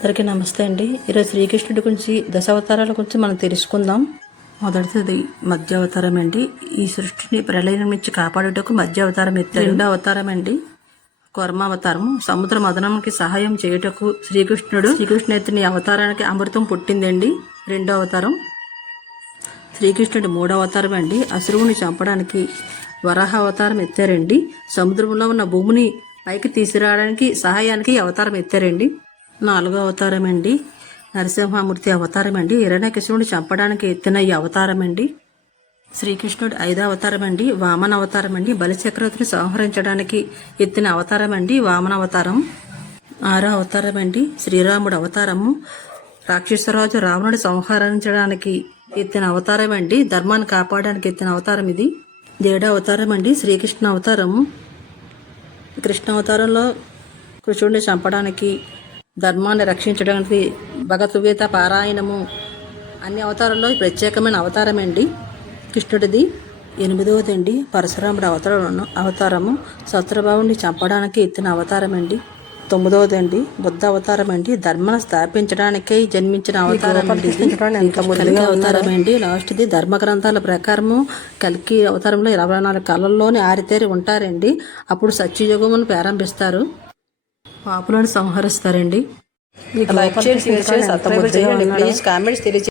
అందరికీ నమస్తే అండి. ఈరోజు శ్రీకృష్ణుడి గురించి దశావతారాల గురించి మనం తెలుసుకుందాం. మొదటిది మధ్య అవతారం అండి. ఈ సృష్టిని ప్రళయం నుంచి కాపాడుటకు మధ్య అవతారం ఎత్తారు. రెండో అవతారం అండి కూర్మావతారం. సముద్ర మదనంకి సహాయం చేయుటకు శ్రీకృష్ణుడు ఎత్తిన అవతారానికి అమృతం పుట్టిందండి. రెండో అవతారం. శ్రీకృష్ణుడి మూడో అవతారం అండి అసురువుని చంపడానికి వరాహ అవతారం ఎత్తారండి. సముద్రంలో ఉన్న భూమిని పైకి తీసుకురావడానికి సహాయానికి అవతారం ఎత్తారండి. నాలుగో అవతారం అండి నరసింహమూర్తి అవతారం అండి. హిరణ్యకశిపుని చంపడానికి ఎత్తిన ఈ అవతారం అండి. శ్రీకృష్ణుడు ఐదో అవతారం అండి వామన అవతారం అండి. బలిచక్రవర్తిని సంహరించడానికి ఎత్తిన అవతారం అండి వామన అవతారం. ఆరో అవతారం అండి శ్రీరాముడు అవతారము. రాక్షసరాజు రావణుడి సంహరించడానికి ఎత్తిన అవతారం అండి. ధర్మాన్ని కాపాడడానికి ఎత్తిన అవతారం ఇది. ఏడో అవతారం అండి శ్రీకృష్ణ అవతారము. కృష్ణ అవతారంలో కృష్ణుడిని చంపడానికి, ధర్మాన్ని రక్షించడానికి భగవద్గీత పారాయణము అన్ని అవతారాల్లో ప్రత్యేకమైన అవతారం అండి కృష్ణుడిది. ఎనిమిదవది అండి పరశురాముడు అవతారము. శత్రుభావుని చంపడానికి ఎత్తిన అవతారం అండి. తొమ్మిదవది అండి బుద్ధ అవతారం అండి. ధర్మాన్ని స్థాపించడానికే జన్మించిన అవతారం అండి. కల్కి అవతారం అండి లాస్ట్ది. ధర్మ గ్రంథాల ప్రకారము కల్కి అవతారంలో 24 కాలంలోనే ఆరితేరి ఉంటారండి. అప్పుడు సత్యయుగమును ప్రారంభిస్తారు, పాపులను సంహరిస్తారండి. లైక్ చేయండి, షేర్ చేయండి, సబ్స్క్రైబ్ చేయండి. ప్లీజ్ కామెంట్స్ తెలియజేయండి.